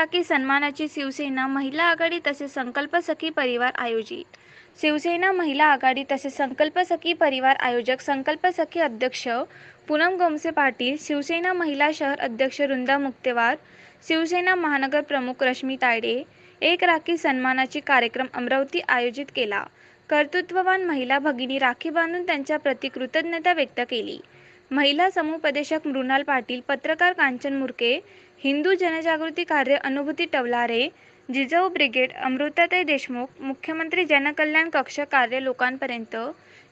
राखी सन्मानाची शिवसेना महिला आघाडी तसेच संकल्प सखी परिवार आयोजित. शिवसेना महिला आघाडी तसेच संकल्प सखी परिवार आयोजक संकल्प सखी अध्यक्ष पूनम गोमसे पाटील शिवसेना महिला शहर अध्यक्ष वृंदा मुक्तेवार शिवसेना महानगर प्रमुख रश्मी तायडे एक राखी सन्मानाची कार्यक्रम अमरावती आयोजित केला. कर्तृत्ववान महिला भगिनी राखी बांधून त्यांच्या प्रती कृतज्ञता व्यक्त केली. महिला समुपदेशक मृणाल पाटील पत्रकार कांचन मुरके हिंदू जनजागृती कार्य अनुभूती टवलारे जिजाऊ ब्रिगेड अमृताताई देशमुख मुख्यमंत्री जनकल्याण कक्ष कार्य लोकांपर्यंत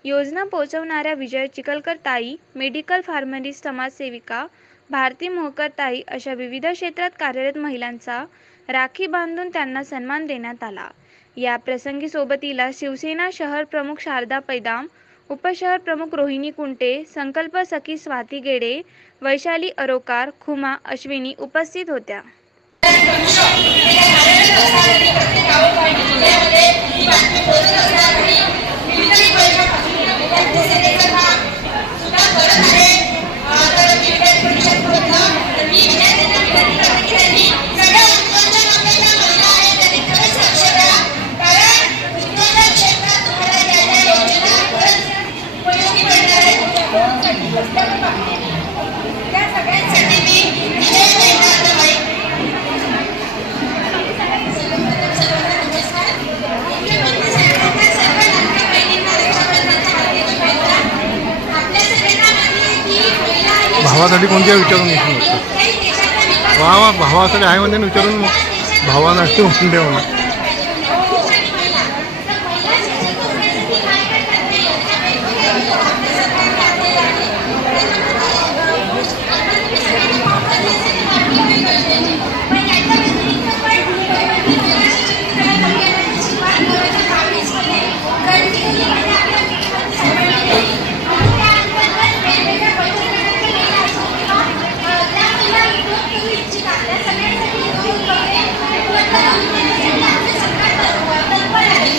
योजना पोहोचवणाऱ्या विजय चिखलकर ताई मेडिकल फार्मरिस्ट समाजसेविका भारती मोहकर ताई अशा विविध क्षेत्रात कार्यरत महिलांचा राखी बांधून त्यांना सन्मान देण्यात आला. या प्रसंगी सोबतीला शिवसेना शहर प्रमुख शारदा पैदाम उपशहर प्रमुख रोहिणी कुंटे संकल्प सखी स्वाती गेडे वैशाली अरोकार खुमा अश्विनी उपस्थित होत्या. भावासाठी कोणत्या विचारून घेतलं वा वा भावासाठी आहे म्हणजे विचारून मग भावासाठी म्हणून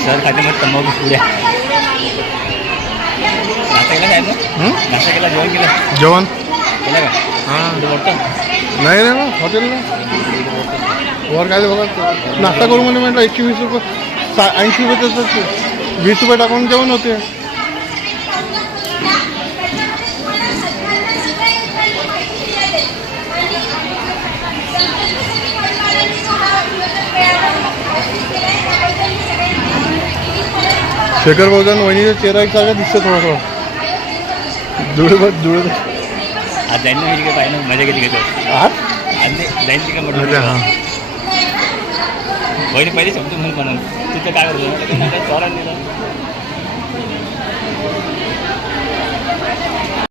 द्या म्हणा सर खाते मग तंबाखू पुऱ्या. नाश्ता केला काय? नाश्ता केला जेवण केलं? जेवण? केलं का? हां. वाटतं नाही रे मग हॉटेलला वर काय बघा नाश्ता करू म्हणजे म्हटलं एकशे वीस रुपये सा ऐंशी रुपये त्याचं वीस रुपये टाकून जेवण होते. शेखर भाऊजान वहिनीचा चेहरा एक सारखा दिसतो थोडासा जुळत जुळत आज जाईन ना मी तिकडे पाहिजे मजा किती घेतो. आज आज नाही जाईन तिकडे अच्छा म्हटलं हां. पहिले शब्द म्हणून म्हणून. तिथं काय करतो? चोरा